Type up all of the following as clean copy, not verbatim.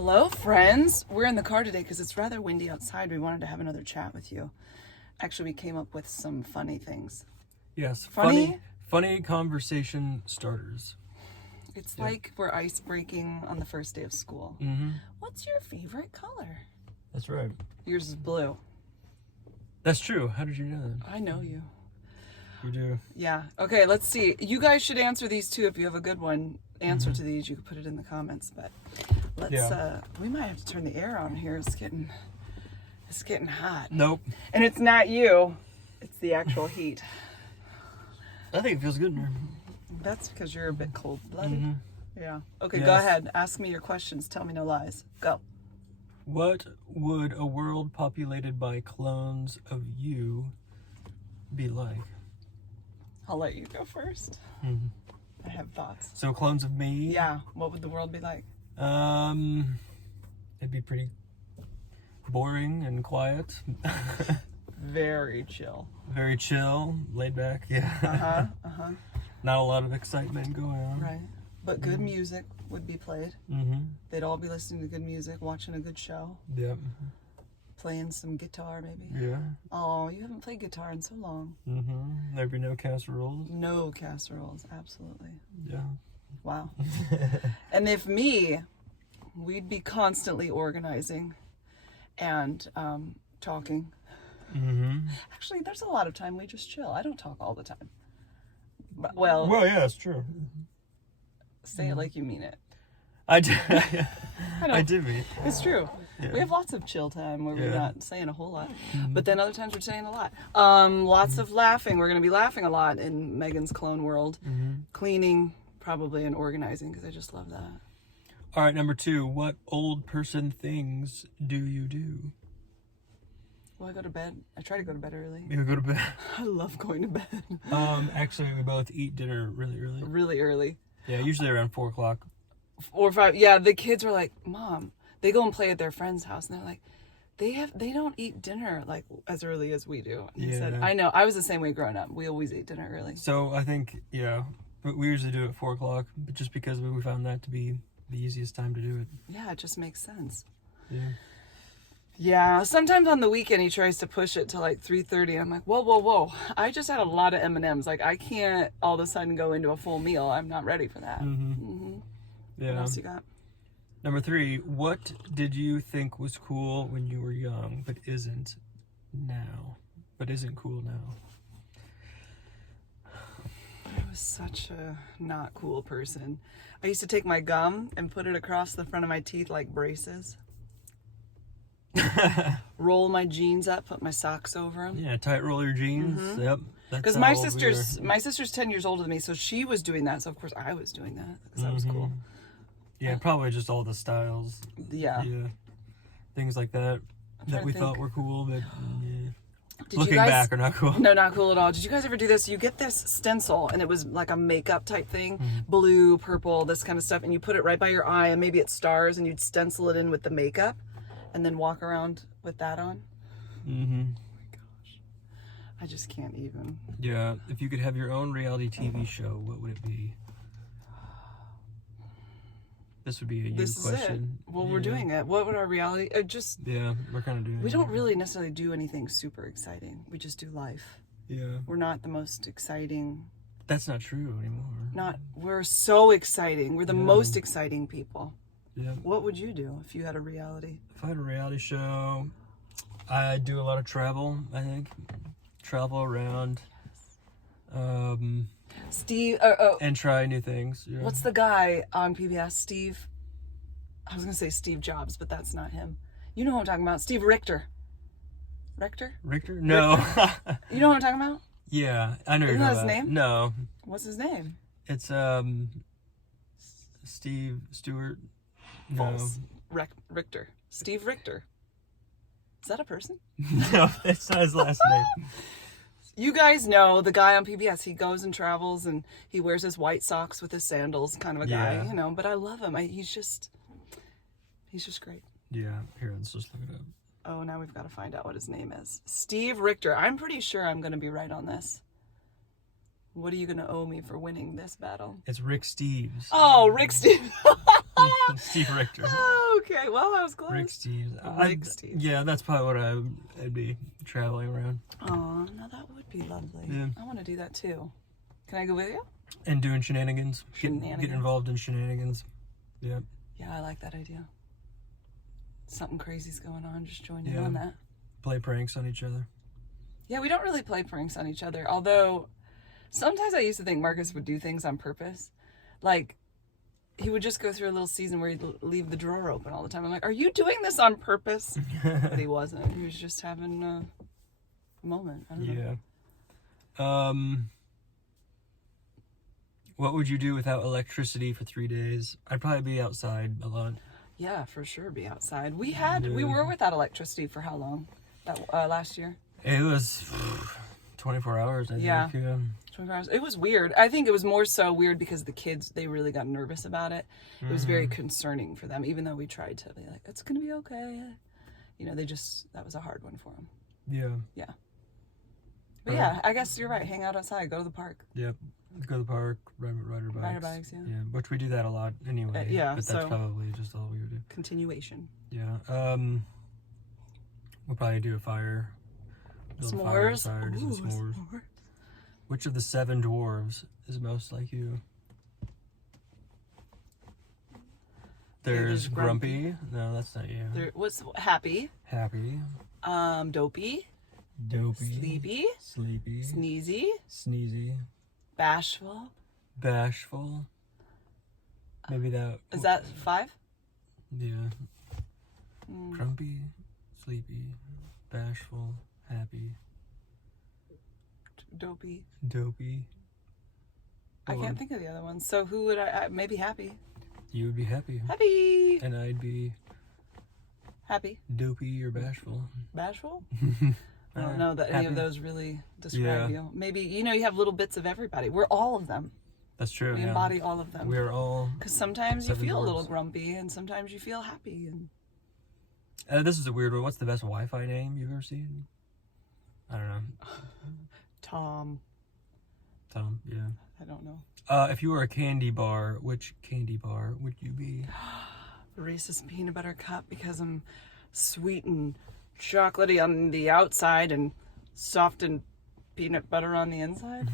Hello, friends. We're in the car today because it's rather windy outside. We wanted to have another chat with you. Actually, we came up with some funny things. Yes, Funny? funny conversation starters. It's like we're ice breaking on the first day of school. Mm-hmm. What's your favorite color? That's right. Yours is blue. That's true. How did you know that? I know you. You do. Yeah. Okay, let's see. You guys should answer these too. If you have a good one, answer to these. You can put it in the comments. But let's. We might have to turn the air on here. It's getting hot. Nope. And it's not you. It's the actual heat. I think it feels good in here. That's because you're a bit cold-blooded. Mm-hmm. Yeah. Okay, Yes. Go ahead. Ask me your questions. Tell me no lies. Go. What would a world populated by clones of you be like? I'll let you go first. Mm-hmm. I have thoughts. So clones of me? Yeah. What would the world be like? It'd be pretty boring and quiet. Very chill. Very chill, laid back. Yeah. Not a lot of excitement going on. Right. But good music would be played. Mm-hmm. They'd all be listening to good music, watching a good show, Yep. playing some guitar maybe. Yeah. Oh, you haven't played guitar in so long. Mm-hmm. There'd be no casseroles. No casseroles. Absolutely. Yeah. Wow. And if me, we'd be constantly organizing and talking. Mm-hmm. Actually, there's a lot of time we just chill. I don't talk all the time. But, well, yeah, it's true. say it like you mean it. I did. don't- I did mean. It's true. Yeah. We have lots of chill time where we're Yeah. not saying a whole lot. But then other times we're saying a lot. Lots of laughing. We're going to be laughing a lot in Meghan's clone world. Mm-hmm. Cleaning, probably, and organizing because I just love that. All right, number 2. What old person things do you do? Well, I go to bed. I try to go to bed early. You go to bed. I love going to bed. Actually, we both eat dinner really early. Really early. Yeah, usually around 4 o'clock. Or 5. Yeah, the kids were like, Mom, they go and play at their friend's house and they're like, they don't eat dinner like as early as we do. And he said, Yeah. I know, I was the same way growing up. We always ate dinner early. So I think, but we usually do it at 4 o'clock, but just because we found that to be the easiest time to do it. Yeah, it just makes sense. Yeah. Yeah, sometimes on the weekend he tries to push it to like 3:30. I'm like, whoa. I just had a lot of M&Ms. Like I can't all of a sudden go into a full meal. I'm not ready for that. Mm-hmm. Yeah. What else you got? Number 3, what did you think was cool when you were young, but isn't now? But isn't cool now? I was such a not cool person. I used to take my gum and put it across the front of my teeth like braces. Roll my jeans up, put my socks over them. Yeah, tight roll your jeans. Yep. Because my sister's 10 years older than me, so she was doing that. So of course I was doing that because that was cool. Yeah, probably just all the styles. Yeah. Things like that trying we to thought think. were cool, but Did looking you guys, back are not cool. No, not cool at all. Did you guys ever do this? You get this stencil, and it was like a makeup type thing, blue, purple, this kind of stuff, and you put it right by your eye, and maybe it's stars, and you'd stencil it in with the makeup, and then walk around with that on. Mm-hmm. I just can't even. Yeah, if you could have your own reality TV show, what would it be? This would be a This question. is it. Well, Yeah. we're doing it. What would our reality? Yeah, we're kind of doing We it. don't really necessarily do anything super exciting. We just do life. Yeah. We're not the most exciting. That's not true anymore. We're so exciting. We're the most exciting people. Yeah. What would you do if you had a reality? If I had a reality show, I'd do a lot of travel, I think. Travel around. Steve, And try new things. Yeah. what's the guy on PBS? Steve. I was gonna say Steve Jobs, but that's not him. You know who I'm talking about? Steve Richter. Richter? Richter? No. You know what I'm talking about? Yeah, I know Isn't you're that talking his about. name? No, What's his name? it's Steve Stewart. False. Richter. Steve Richter. Is that a person? No, that's not his last name. You guys know the guy on PBS. He goes and travels and he wears his white socks with his sandals, kind of a guy, Yeah. you know, but I love him. He's just great. Yeah, here, let's just look it up. Oh, now we've got to find out what his name is. Steve Richter. I'm pretty sure I'm going to be right on this. What are you going to owe me for winning this battle? It's Rick Steves. Oh, Rick Steve. Steve Richter. Okay, well, I was close. Rick Steves. Rick Steves. Yeah, that's probably what I'd be traveling around. Oh, no, that would be lovely. Yeah. I want to do that too. Can I go with you? And doing shenanigans. Shenanigans. Get involved in shenanigans. Yeah. Yeah, I like that idea. Something crazy's going on. Just join in Yeah. on that. Play pranks on each other. Yeah, we don't really play pranks on each other. Although, sometimes I used to think Marcus would do things on purpose. Like, he would just go through a little season where he'd leave the drawer open all the time. I'm like, are you doing this on purpose? But he wasn't. He was just having a moment. I don't know. Yeah. What would you do without electricity for 3 days? I'd probably be outside a lot. Yeah, for sure, be outside. We were without electricity for how long? That last year? It was 24 hours, I think. Yeah. Yeah. 24 hours. It was weird. I think it was more so weird because the kids, they really got nervous about it. It was very concerning for them, even though we tried to be like, it's going to be okay. You know, that was a hard one for them. Yeah. Yeah. But yeah, I guess you're right. Hang out outside. Go to the park. Yep. Go to the park, ride our bikes. Ride our bikes, yeah. Yeah, which we do that a lot anyway. Yeah, But that's probably just all we would do. Continuation. Yeah. We'll probably do a fire. Build a fire S'mores. outside, do some s'mores. Which of the 7 dwarves is most like you? There's Grumpy. No, that's not you. There was Happy. Happy. Dopey. Dopey. Sleepy. Sleepy. Sneezy. Sneezy. Bashful. Bashful. Maybe that. Is that 5? Yeah. Grumpy. Sleepy. Bashful. Happy. Dopey. Dopey. I can't think of the other ones. So who would I maybe Happy. You would be happy. Happy. And I'd be Happy. dopey or bashful. Bashful? I don't know that any of those really describe you. Maybe, you have little bits of everybody. We're all of them. That's true. We embody all of them. We're all. Because sometimes you 7 feel a little dwarves. grumpy and sometimes you feel happy. And This is a weird one. What's the best Wi-Fi name you've ever seen? I don't know. Tom, Yeah. I don't know. If you were a candy bar, which candy bar would you be? Reese's Peanut Butter Cup, because I'm sweet and chocolatey on the outside and soft and peanut butter on the inside.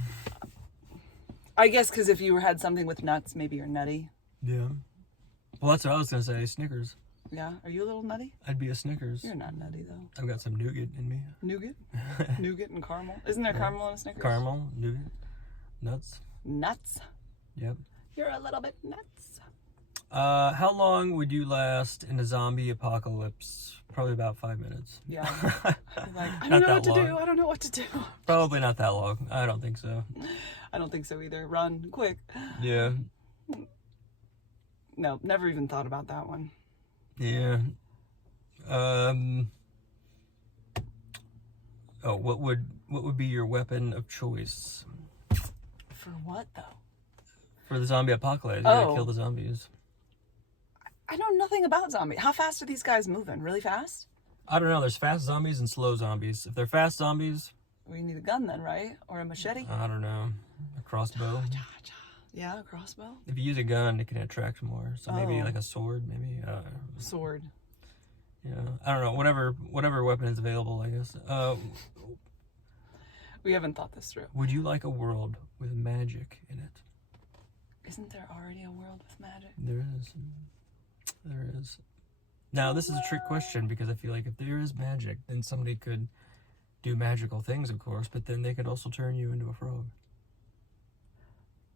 I guess because if you had something with nuts, maybe you're nutty. Yeah. Well, that's what I was gonna say. Snickers. Yeah. Are you a little nutty? I'd be a Snickers. You're not nutty though. I've got some nougat in me. Nougat? Nougat and caramel. Isn't there caramel in a Snickers? Caramel, nougat, nuts. Nuts. Yep. You're a little bit nuts. How long would you last in a zombie apocalypse? Probably about 5 minutes. Yeah. Like, I Not don't know that what to long. do. I don't know what to do. Probably not that long. I don't think so. I don't think so either. Run quick. Yeah. No, never even thought about that one. Yeah. Oh, what would be your weapon of choice For what though? for the zombie apocalypse? You gotta Oh. kill the zombies. I know nothing about zombie. How fast are these guys moving? Really fast? I don't know. There's fast zombies and slow zombies. If they're fast zombies, We need a gun then, right? Or a machete? I don't know. A crossbow. Yeah, a crossbow. If you use a gun, it can attract more. So maybe Oh. like a sword, maybe. Sword. I don't know. Whatever weapon is available, I guess. We haven't thought this through. Would you like a world with magic in it? Isn't there already a world with magic? There is. There is. Now, this is a trick question because I feel like if there is magic, then somebody could do magical things, of course, but then they could also turn you into a frog.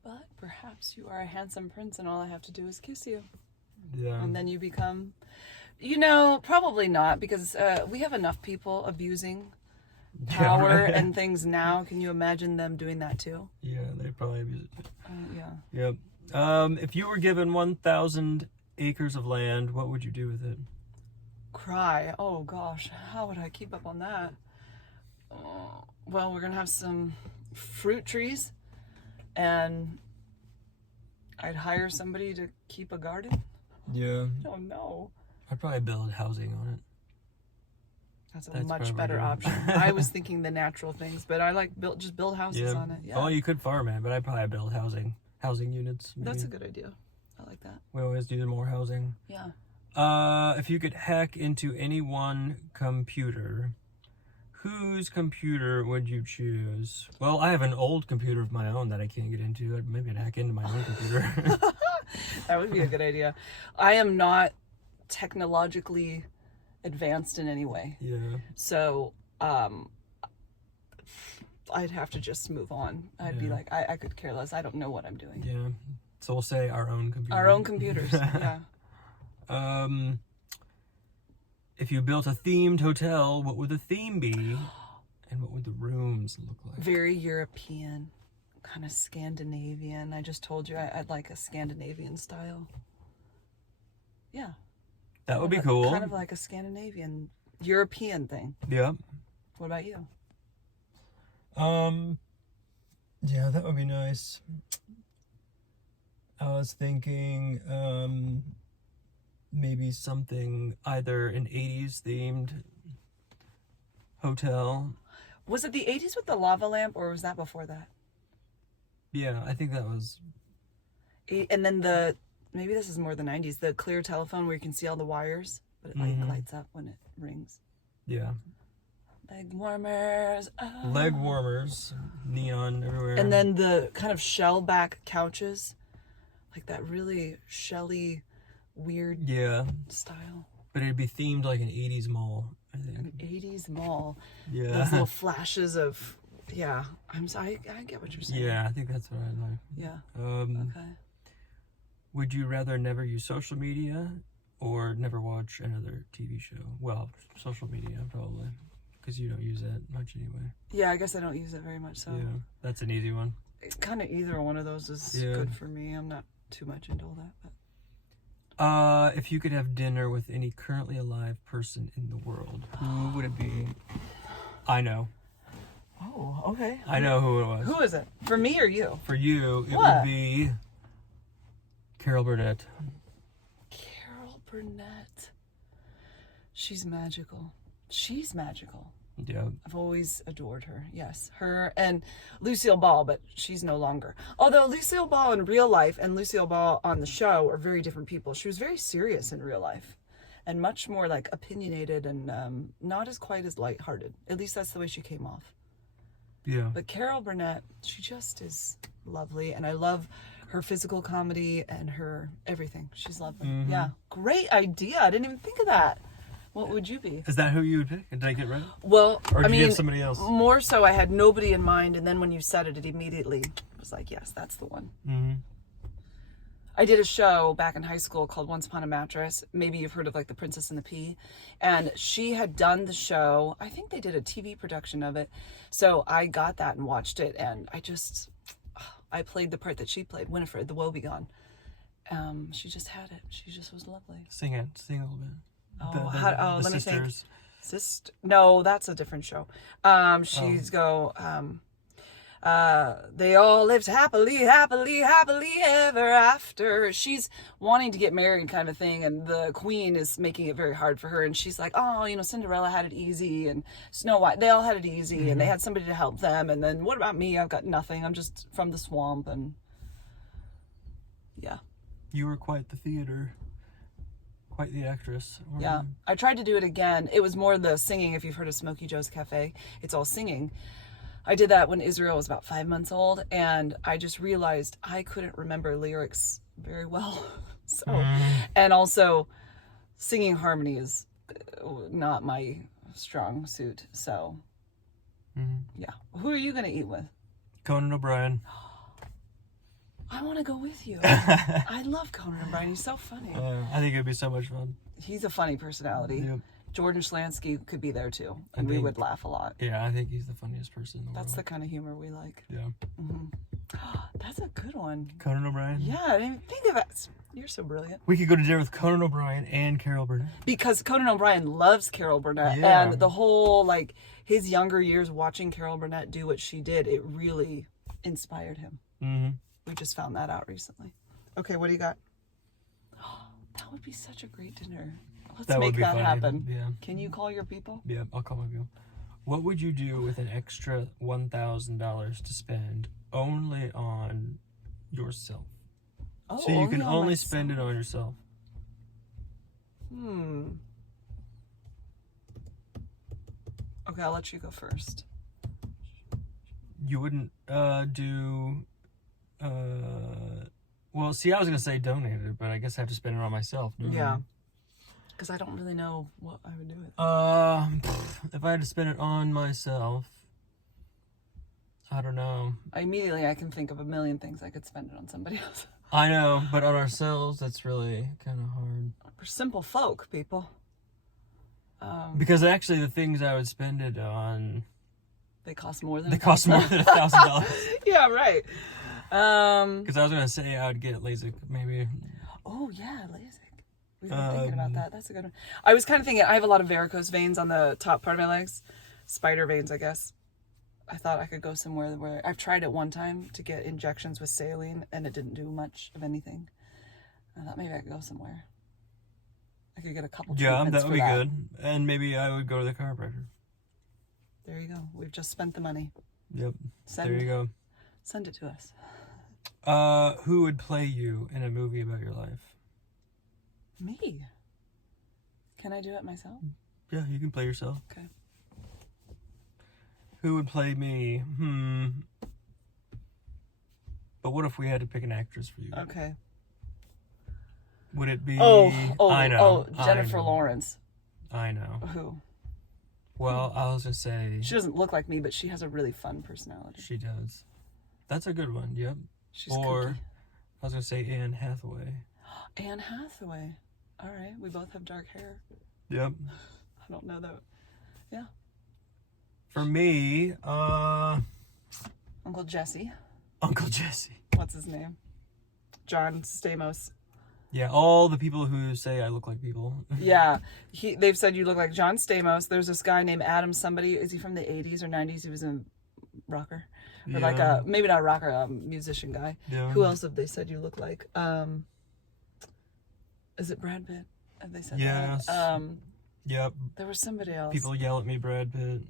But perhaps you are a handsome prince and all I have to do is kiss you. Yeah. And then you become... probably not, because we have enough people abusing power right. and things now. Can you imagine them doing that too? Yeah, they probably abuse it. Yeah. Yep. If you were given 1,000 acres of land, what would you do with it? Cry. Oh gosh, how would I keep up on that? Well, we're gonna have some fruit trees, and I'd hire somebody to keep a garden. Yeah. Oh no. I'd probably build housing on it. That's That's much probably better good. option. I was thinking the natural things, but I like just build houses on it. Yeah. Oh, you could farm it, but I'd probably build housing units. Maybe. That's a good idea. I like that. We always need more housing. Yeah. If you could hack into any one computer, whose computer would you choose? Well, I have an old computer of my own that I can't get into. Maybe I'd hack into my own computer. That would be a good idea. I am not technologically advanced in any way. Yeah. So, I'd have to just move on. I'd be like, I could care less. I don't know what I'm doing. Yeah. So we'll say our own computer. Our own computers. Yeah. If you built a themed hotel, what would the theme be? And what would the rooms look like? Very European, kind of Scandinavian. I just told you I'd like a Scandinavian style. Yeah. That would be cool. Kind of like a Scandinavian, European thing. Yeah. What about you? Yeah, that would be nice. I was thinking, maybe something, either an 80s themed hotel. Was it the 80s with the lava lamp, or was that before that? Yeah, I think that was... And then maybe this is more the 90s, the clear telephone where you can see all the wires, but it lights up when it rings. Yeah. Leg warmers. Oh. Leg warmers, neon everywhere. And then the kind of shell back couches, like that really shelly, weird style. But it'd be themed like an 80s mall, I think. An 80s mall. Yeah. Those little flashes of, yeah. I'm sorry, I get what you're saying. Yeah, I think that's what I'd like. Yeah. Okay. Would you rather never use social media or never watch another TV show? Well, social media probably, because you don't use that much anyway. Yeah, I guess I don't use it very much, so. Yeah, that's an easy one. It's kind of either one of those is good for me. I'm not too much into all that, but. If you could have dinner with any currently alive person in the world, who would it be? I know. Oh, okay. I know who it was. Who is it? For me or you? For you, it would be Carol Burnett. Carol Burnett. She's magical. She's magical. Yeah. I've always adored her. Yes. Her and Lucille Ball, but she's no longer. Although Lucille Ball in real life and Lucille Ball on the show are very different people. She was very serious in real life and much more like opinionated and not as quite as lighthearted. At least that's the way she came off. Yeah. But Carol Burnett, she just is lovely. And I love her physical comedy and her everything. She's lovely. Mm-hmm. Yeah. Great idea. I didn't even think of that. What would you be? Is that who you would pick? Did I get it right? Well, or did I mean, you have somebody else? More so, I had nobody in mind, and then when you said it, it immediately was like, yes, that's the one. Mm-hmm. I did a show back in high school called Once Upon a Mattress. Maybe you've heard of like The Princess and the Pea. And she had done the show. I think they did a TV production of it. So I got that and watched it, and I played the part that she played, Winifred, the woebegone. She just had it. She just was lovely. Sing it. Sing a little bit. Let me sisters. think. No, that's a different show. They all lived happily ever after. She's wanting to get married kind of thing, and the queen is making it very hard for her, and she's like, oh, Cinderella had it easy, and Snow White, they all had it easy, and they had somebody to help them, and then what about me? I've got nothing. I'm just from the swamp, and yeah. You were quite the theater. Quite the actress. Yeah. I tried to do it again. It was more the singing. If you've heard of Smokey Joe's Cafe, it's all singing. I did that when Israel was about 5 months old, and I just realized I couldn't remember lyrics very well. And also singing harmony is not my strong suit. So yeah. Who are you going to eat with? Conan O'Brien. I want to go with you. I love Conan O'Brien. He's so funny. I think it'd be so much fun. He's a funny personality. Yep. Jordan Schlansky could be there too, and we would laugh a lot. Yeah, I think he's the funniest person in the world. That's the kind of humor we like. Yeah. That's a good one. Conan O'Brien? Yeah, I didn't even think of that. You're so brilliant. We could go to dinner with Conan O'Brien and Carol Burnett. Because Conan O'Brien loves Carol Burnett, and the whole, his younger years watching Carol Burnett do what she did, it really inspired him. Mm-hmm. We just found that out recently. Okay, what do you got? That would be such a great dinner. Let's make that happen. Yeah. Can you call your people? Yeah, I'll call my people. What would you do with an extra $1,000 to spend only on yourself? Oh, So you can on only myself. spend it on yourself. Okay, I'll let you go first. You wouldn't do. Well, see, I was gonna say donate it, but I guess I have to spend it on myself. Yeah. Because I don't really know what I would do with it. If I had to spend it on myself, I don't know. I can think of a million things I could spend it on somebody else. I know, but on ourselves, that's really kind of hard. We're simple folk, people. Because actually, the things I would spend it on, They cost more than they cost more than $1,000. Yeah, right. Because I was gonna say I would get LASIK, maybe. Oh yeah, LASIK. We've been thinking about that. That's a good one. I was kind of thinking, I have a lot of varicose veins on the top part of my legs. Spider veins, I guess. I thought I could go somewhere where... I've tried it one time to get injections with saline, and it didn't do much of anything. I thought maybe I could go somewhere. I could get a couple treatments that would be for good. And maybe I would go to the chiropractor. There you go. We've just spent the money. Yep. There you go. Send it to us. Who would play you in a movie about your life? Me. Can I do it myself? Yeah, you can play yourself. Okay. Who would play me? But what if we had to pick an actress for you? Okay. Would it be... I know. Jennifer I know. Lawrence. I know. Who? Well, I was just say... She doesn't look like me, but she has a really fun personality. She does. That's a good one, yep. She's or, kooky. I was going to say Anne Hathaway. Anne Hathaway. All right. We both have dark hair. Yep. I don't know that. Yeah. For me, Uncle Jesse. Uncle Jesse. What's his name? John Stamos. Yeah, all the people who say I look like people. Yeah. They've said you look like John Stamos. There's this guy named Adam somebody. Is he from the 80s or 90s? He was a rocker. Or like a, maybe not a rocker, a musician guy. Yeah. Who else have they said you look like? Is it Brad Pitt? Have they said Yes. that? Yep. There was somebody else. People yell at me, Brad Pitt.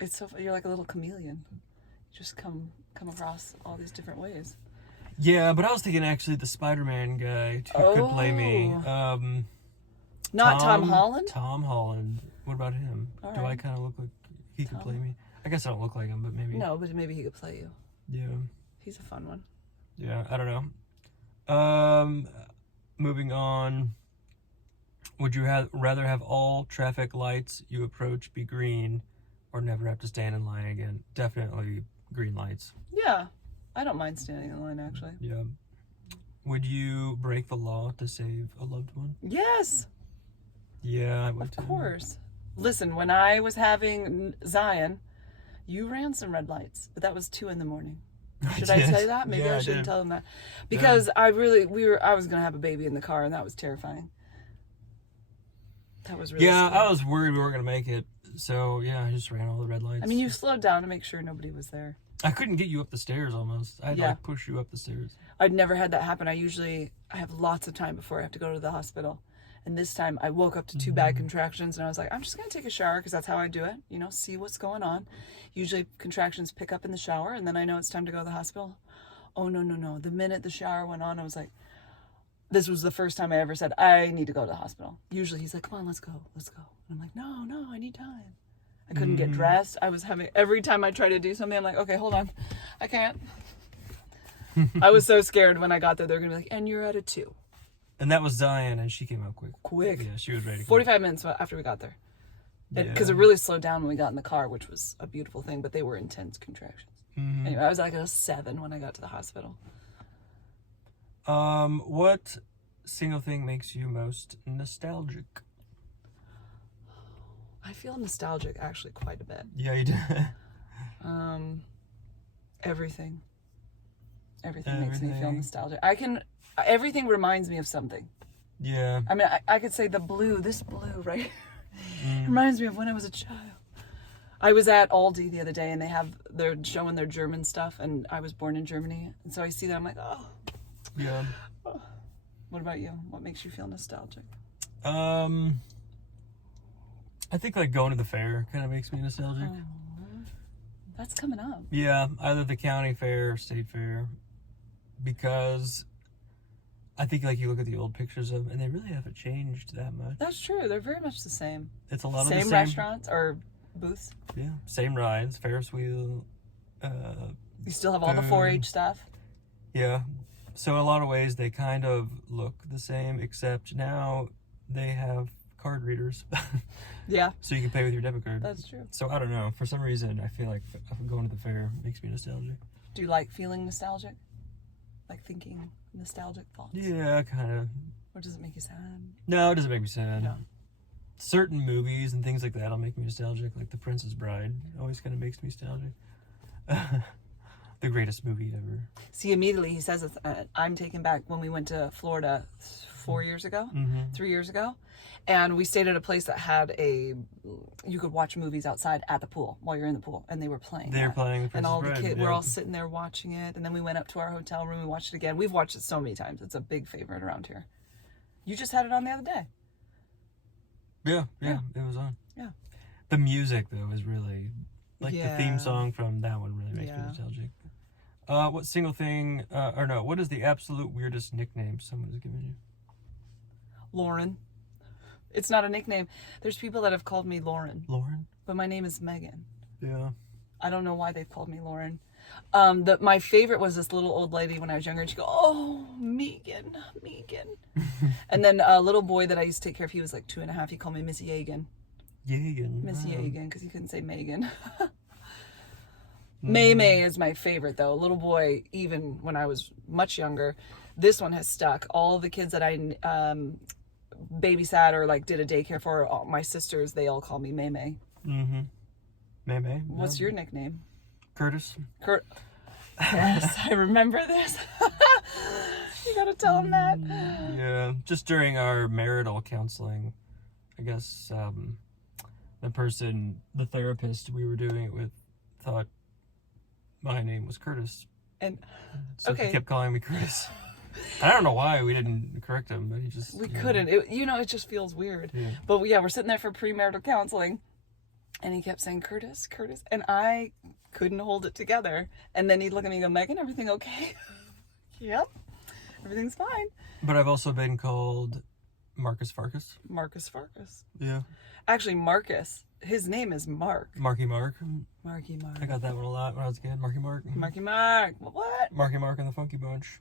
It's so you're like a little chameleon. You just come across all these different ways. Yeah, but I was thinking actually the Spider-Man guy could play me. Not Tom Holland? Tom Holland. What about him? All Do I right. kind of look like he could play me? I guess I don't look like him, but maybe. No, but maybe he could play you. Yeah. He's a fun one. Yeah, I don't know. Moving on. Would you rather have all traffic lights you approach be green or never have to stand in line again? Definitely green lights. Yeah. I don't mind standing in line, actually. Yeah. Would you break the law to save a loved one? Yes. Yeah, I would Of course. Listen, when I was having Zion, you ran some red lights, but that was 2 a.m. Should I say that? Maybe I shouldn't tell them that. Because I was going to have a baby in the car, and that was terrifying. That was really scary. I was worried we weren't going to make it. So, yeah, I just ran all the red lights. I mean, you slowed down to make sure nobody was there. I couldn't get you up the stairs almost. I had to like push you up the stairs. I'd never had that happen. I have lots of time before I have to go to the hospital. And this time I woke up to 2 bad contractions and I was like, I'm just going to take a shower because that's how I do it. You know, see what's going on. Usually contractions pick up in the shower and then I know it's time to go to the hospital. Oh, no. The minute the shower went on, I was like, this was the first time I ever said, I need to go to the hospital. Usually he's like, come on, let's go. And I'm like, no, I need time. I couldn't get dressed. Every time I try to do something, I'm like, okay, hold on. I can't. I was so scared when I got there. They're going to be like, and you're at a 2. And that was Zion, and she came out quick. Quick. Yeah, she was ready. 45 minutes after we got there. Because it really slowed down when we got in the car, which was a beautiful thing, but they were intense contractions. Anyway, I was like a 7 when I got to the hospital. What single thing makes you most nostalgic? I feel nostalgic actually quite a bit. Yeah, you do. Everything makes me feel nostalgic. Everything reminds me of something. Yeah. I mean, I could say this blue right here reminds me of when I was a child. I was at Aldi the other day and they're showing their German stuff and I was born in Germany. And so I see that, I'm like, oh. Yeah. What about you? What makes you feel nostalgic? I think like going to the fair kind of makes me nostalgic. That's coming up. Yeah, either the county fair or state fair. because I think like you look at the old pictures of them, and they really haven't changed that much. That's true. They're very much the same. It's a lot of Same the same restaurants or booths. Yeah, same rides, Ferris wheel. You still have all the 4-H stuff. Yeah, so in a lot of ways they kind of look the same, except now they have card readers. Yeah. So you can pay with your debit card. That's true. So I don't know. For some reason, I feel like going to the fair makes me nostalgic. Do you like feeling nostalgic? Like thinking nostalgic thoughts? Yeah, kind of. Or does it make you sad? No, it doesn't make me sad. No. Certain movies and things like that will make me nostalgic. Like The Princess Bride always kind of makes me nostalgic. The greatest movie ever. See, immediately he says, I'm taken back when we went to Florida 4 years ago, 3 years ago. And we stayed at a place that had you could watch movies outside at the pool while you're in the pool. And they were playing. They were playing The Princess And all Bride, the kids, yeah. we're all sitting there watching it. And then we went up to our hotel room and watched it again. We've watched it so many times. It's a big favorite around here. You just had it on the other day. Yeah, it was on. Yeah. The music, though, is really... Like Yeah. the theme song from that one really makes me nostalgic. What single thing... what is the absolute weirdest nickname someone has given you? Lauren. It's not a nickname. There's people that have called me Lauren. Lauren? But my name is Meghan. Yeah. I don't know why they've called me Lauren. My favorite was this little old lady when I was younger, and she'd go, "Oh, Megan." And then a little boy that I used to take care of, he was like 2.5. He called me Miss Yegan. Yegan. Miss wow. Yegan, because he couldn't say Megan. May is my favorite, though. Little boy, even when I was much younger, this one has stuck. All the kids that I babysat or like did a daycare for, all my sisters, they all call me May. Mm-hmm. May. What's your nickname? Curtis. Yes, I remember this. You gotta tell him that. Yeah, just during our marital counseling, I guess the therapist we were doing it with, thought my name was Curtis. And so he kept calling me Curtis. I don't know why we didn't correct him, but he just... We couldn't. It just feels weird. Yeah. But yeah, we're sitting there for premarital counseling, and he kept saying, Curtis. And I couldn't hold it together. And then he'd look at me and go, Megan, everything okay? Yep. Everything's fine. But I've also been called Marcus Farkas. Marcus Farkas. Yeah. Actually, Marcus, his name is Mark. Marky Mark. Marky Mark. I got that one a lot when I was a kid. Marky Mark. Marky Mark. What? Marky Mark and the Funky Bunch.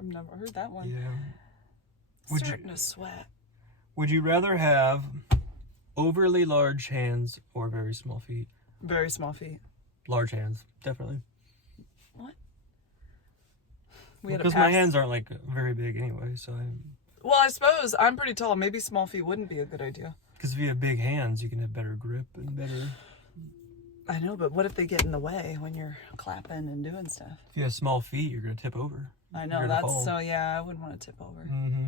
I've never heard that one. Yeah. Starting to sweat. Would you rather have overly large hands or very small feet? Very small feet. Large hands, definitely. What? Because my hands aren't like very big anyway, so Well, I suppose I'm pretty tall. Maybe small feet wouldn't be a good idea. Because if you have big hands, you can have better grip and better... I know, but what if they get in the way when you're clapping and doing stuff? If you have small feet, you're going to tip over. I know, I wouldn't want to tip over. Mm-hmm.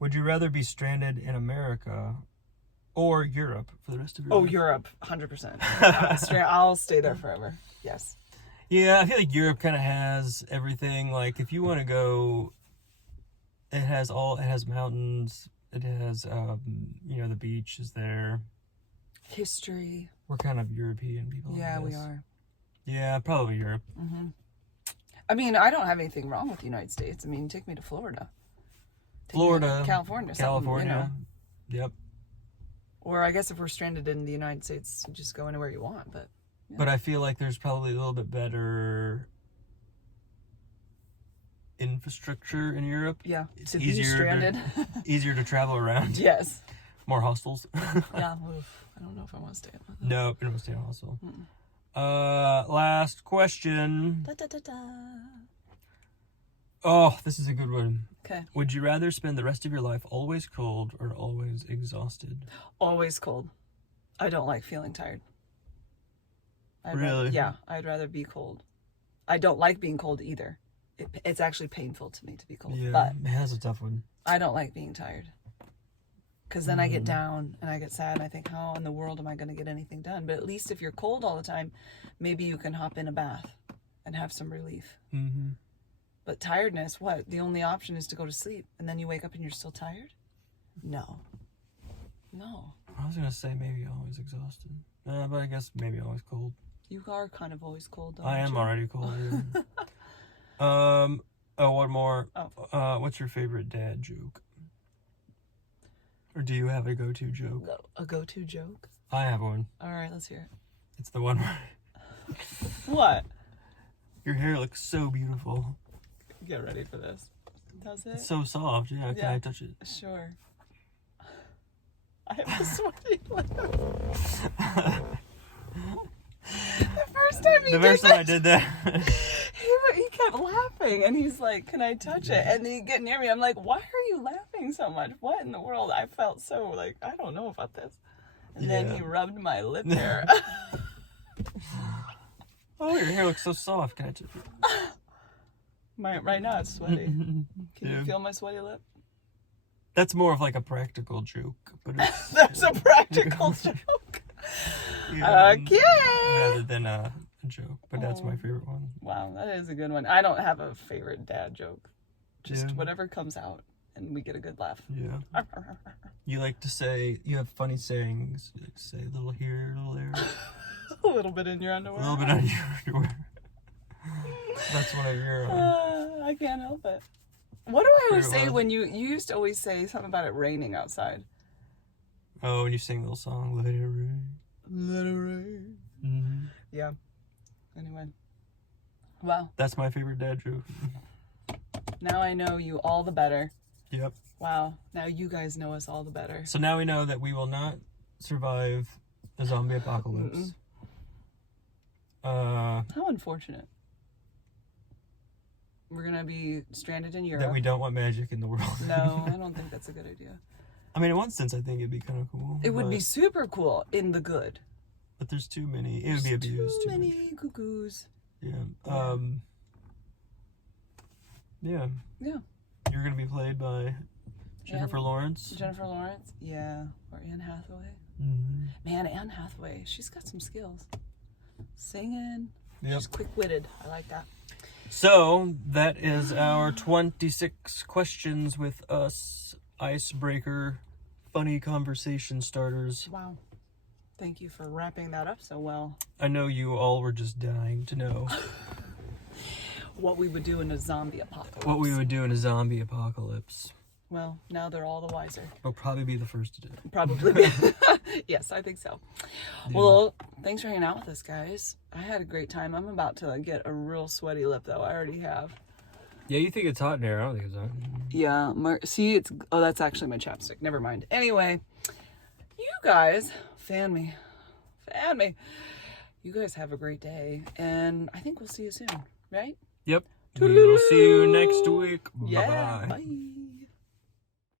Would you rather be stranded in America or Europe for the rest of your life? Oh, Europe, 100%. I'll stay there forever. Yes. Yeah, I feel like Europe kind of has everything. Like, if you want to go, it has mountains. It has, the beach is there. History. We're kind of European people. Yeah, we are. Yeah, probably Europe. Mm-hmm. I mean, I don't have anything wrong with the United States. I mean, take me to Florida. California. California. Yep. Or I guess if we're stranded in the United States, you just go anywhere you want. But yeah. But I feel like there's probably a little bit better infrastructure in Europe. Yeah, it's easier easier to travel around. Yes. More hostels. Yeah, oof. I don't know if I want to stay at one. No, I don't want to stay in a hostel. Last question. Oh, this is a good one. Okay. Would you rather spend the rest of your life always cold or always exhausted? Always cold. I don't like feeling tired. Really? I'd rather be cold. I don't like being cold either. It's actually painful to me to be cold. Yeah, but that's a tough one. I don't like being tired. Because then I get down and I get sad and I think, how in the world am I going to get anything done? But at least if you're cold all the time, maybe you can hop in a bath and have some relief. Mm-hmm. But tiredness, what? The only option is to go to sleep and then you wake up and you're still tired? No. I was going to say maybe always exhausted. But I guess maybe always cold. You are kind of always cold, though. I am already cold. Yeah. Oh, one more. Oh. What's your favorite dad joke? Or do you have a go-to joke? A go-to joke? I have one. All right, let's hear it. It's the one where What? your hair looks so beautiful. Get ready for this. Does it? It's so soft. Yeah, can I touch it? Sure. I have a sweaty lip. The first time I did that. he kept laughing, and he's like, "Can I touch it?" And then he get near me. I'm like, "Why are you laughing so much? What in the world?" I felt so like, I don't know about this. And then he rubbed my lip hair. Oh, your hair looks so soft. Can I touch it? Right now it's sweaty. Can you feel my sweaty lip? That's more of like a practical joke, but it's, That's a practical joke. yeah, Okay. rather than a joke, but that's my favorite one. Wow, that is a good one. I don't have a favorite dad joke. Just whatever comes out, and we get a good laugh. Yeah. You like to say, you have funny sayings. You like to say a little here, a little there. A little bit in your underwear. A little bit on your underwear. That's one of your... I can't help it. What do I always say ones. when you used to always say something about it raining outside? Oh, when you sing the little song, Let It Rain. Let it rain. Mm-hmm. Yeah. Anyway. Well, That's my favorite dad joke. now I know you all the better. Yep. Wow. Now you guys know us all the better. So now we know that we will not survive a zombie apocalypse. How unfortunate. We're going to be stranded in Europe. That we don't want magic in the world. No, I don't think that's a good idea. I mean, in one sense, I think it'd be kind of cool. It would be super cool in the good. But there's too many. It would be abused Too too many cuckoos. much. Yeah. Yeah. Yeah. You're going to be played by Jennifer Lawrence. Jennifer Lawrence? Yeah. Or Anne Hathaway. Mm-hmm. Man, Anne Hathaway, she's got some skills. Singing. Yep. She's quick-witted. I like that. So, that is our 26 questions with us. Icebreaker. Funny conversation starters. Wow. Thank you for wrapping that up so well. I know you all were just dying to know What we would do in a zombie apocalypse. what we would do in a zombie apocalypse. Well, now they're all the wiser. We'll probably be the first to do it. Probably. Yes, I think so. Yeah. Well, thanks for hanging out with us, guys. I had a great time. I'm about to get a real sweaty lip, though. I already have. Yeah, you think it's hot in here. I don't think it's hot. Yeah. See, it's... Oh, that's actually my chapstick. Never mind. Anyway, you guys... Fan me. You guys have a great day. And I think we'll see you soon, right? Yep. Toodaloo. We will see you next week. Yeah. Bye-bye. Bye.